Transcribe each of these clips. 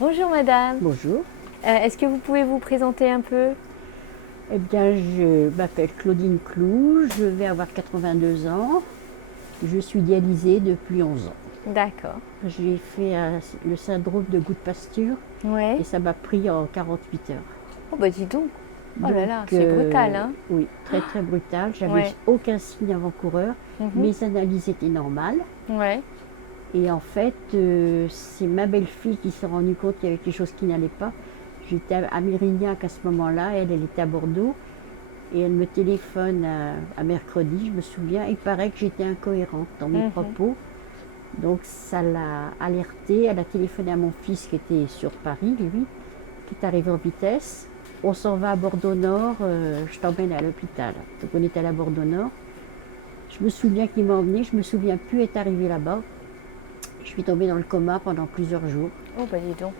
Bonjour madame. Bonjour. Est-ce que vous pouvez vous présenter un peu? Eh bien, je m'appelle Claudine Clou, je vais avoir 82 ans. Je suis dialysée depuis 11 ans. D'accord. J'ai fait le syndrome de goutte pasture Ouais. et ça m'a pris en 48 heures. Oh bah dis donc. Oh là là, Donc, c'est brutal hein. Oui, très très brutal. J'avais Ouais. aucun signe avant-coureur. Mes analyses étaient normales. Ouais. Et en fait, c'est ma belle-fille qui s'est rendue compte qu'il y avait quelque chose qui n'allait pas. J'étais à Mérignac à ce moment-là, elle était à Bordeaux. Et elle me téléphone à mercredi, je me souviens. Il paraît que j'étais incohérente dans mes propos. Donc ça l'a alertée. Elle a téléphoné à mon fils qui était sur Paris, lui, qui est arrivé en vitesse. On s'en va à Bordeaux-Nord, je t'emmène à l'hôpital. Donc on est allé à Bordeaux-Nord. Je me souviens qu'il m'a emmenée, je me souviens plus être arrivée là-bas. Je suis tombée dans le coma pendant plusieurs jours. Oh bah dis donc.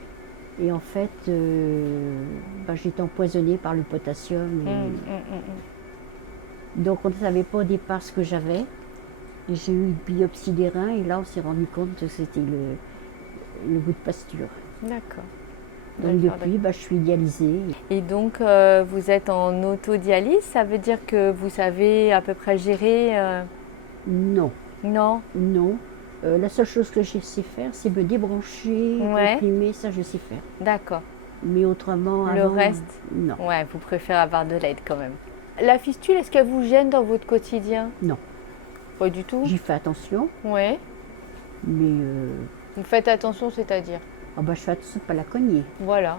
Et en fait, j'étais empoisonnée par le potassium. Donc on ne savait pas au départ ce que j'avais. J'ai eu une biopsie des reins et là on s'est rendu compte que c'était le goût de pasture. D'accord. Donc depuis, je suis dialysée. Et donc vous êtes en autodialyse, ça veut dire que vous savez à peu près gérer Non. Non. Non. La seule chose que je sais faire, c'est me débrancher, comprimer, ça je sais faire. D'accord. Mais autrement, le reste, non. Ouais, vous préférez avoir de l'aide quand même. La fistule, est-ce qu'elle vous gêne dans votre quotidien? Non. Pas du tout? J'y fais attention. Ouais. Mais vous faites attention, c'est-à-dire? Je fais attention de ne pas la cogner. Voilà.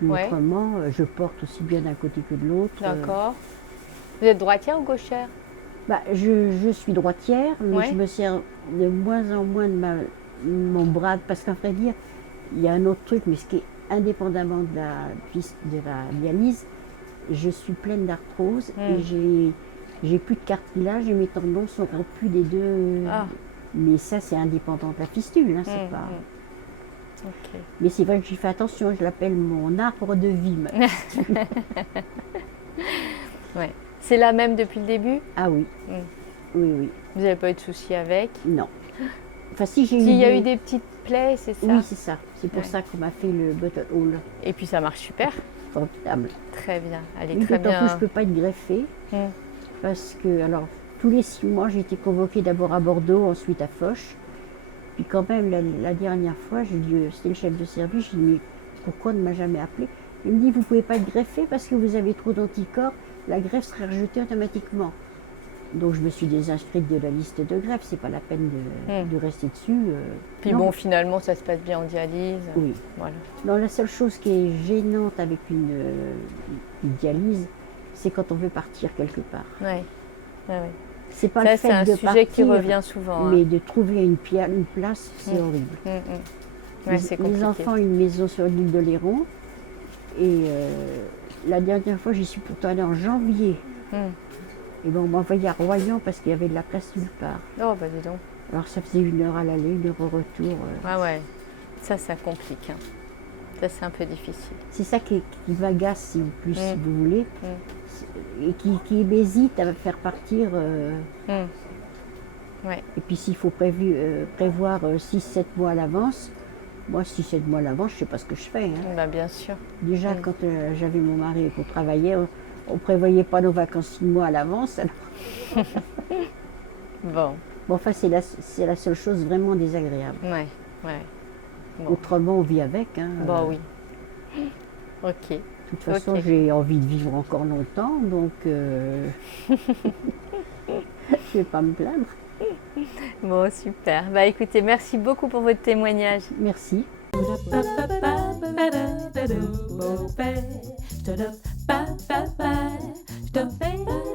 Mais autrement, je porte aussi bien d'un côté que de l'autre. D'accord. Vous êtes droitière ou gauchère? Je suis droitière, mais je me sers de moins en moins de mon bras, parce qu'à vrai dire, il y a un autre truc, mais ce qui est indépendamment de la dialyse, je suis pleine d'arthrose et j'ai plus de cartilage et mes tendons sont rompus des deux. Mais ça, c'est indépendant de la fistule, hein, c'est pas. Okay. Mais c'est vrai que j'y fais attention, je l'appelle mon arbre de vie. Ouais. C'est la même depuis le début? Ah oui. Oui, oui. Vous n'avez pas eu de soucis avec? Non. Enfin, si j'ai il y a eu des petites plaies, c'est ça? Oui, c'est ça. C'est pour ça qu'on m'a fait le butthole. Et puis ça marche super. Formidable. Très bien. Elle est très bien. D'autant plus, je ne peux pas être greffée. Parce que, alors, tous les 6 mois, j'ai été convoquée d'abord à Bordeaux, ensuite à Foch. Puis quand même, la dernière fois, j'ai dit, c'était le chef de service, j'ai dit, mais pourquoi on ne m'a jamais appelé? Il me dit, vous ne pouvez pas être greffé parce que vous avez trop d'anticorps, la greffe serait rejetée automatiquement. Donc je me suis désinscrite de la liste de greffe, c'est pas la peine de rester dessus. Puis non. Bon, finalement, ça se passe bien en dialyse. Oui. Voilà. Non, la seule chose qui est gênante avec une dialyse, c'est quand on veut partir quelque part. Oui. C'est pas ça, le fait de partir. C'est un sujet qui revient souvent. Mais de trouver une place, c'est horrible. Les enfants ont une maison sur l'île de Léron. Et la dernière fois, j'y suis pourtant allée en janvier. Et on m'a envoyé à Royan parce qu'il y avait de la place nulle part. Oh, bah dis donc. Alors ça faisait 1 heure à l'aller, 1 heure au retour. Ouais. Ça complique. Hein. Ça, c'est un peu difficile. C'est ça qui m'agace, si vous voulez. Et qui m'hésite à faire partir. Et puis s'il faut prévoir 6-7 mois à l'avance, moi 6-7 mois à l'avance, je ne sais pas ce que je fais. Hein. Bah, bien sûr. Déjà, quand j'avais mon mari et qu'on travaillait, on ne prévoyait pas nos vacances 6 mois à l'avance. Bon, enfin, c'est la seule chose vraiment désagréable. Ouais. Bon. Autrement, on vit avec. Hein, oui. Ok. De toute façon, j'ai envie de vivre encore longtemps, donc je ne vais pas me plaindre. Bon, super. Bah écoutez, merci beaucoup pour votre témoignage. Merci. Ba-da-ba-ba-ba-da-ba-da-ba-ba-ba.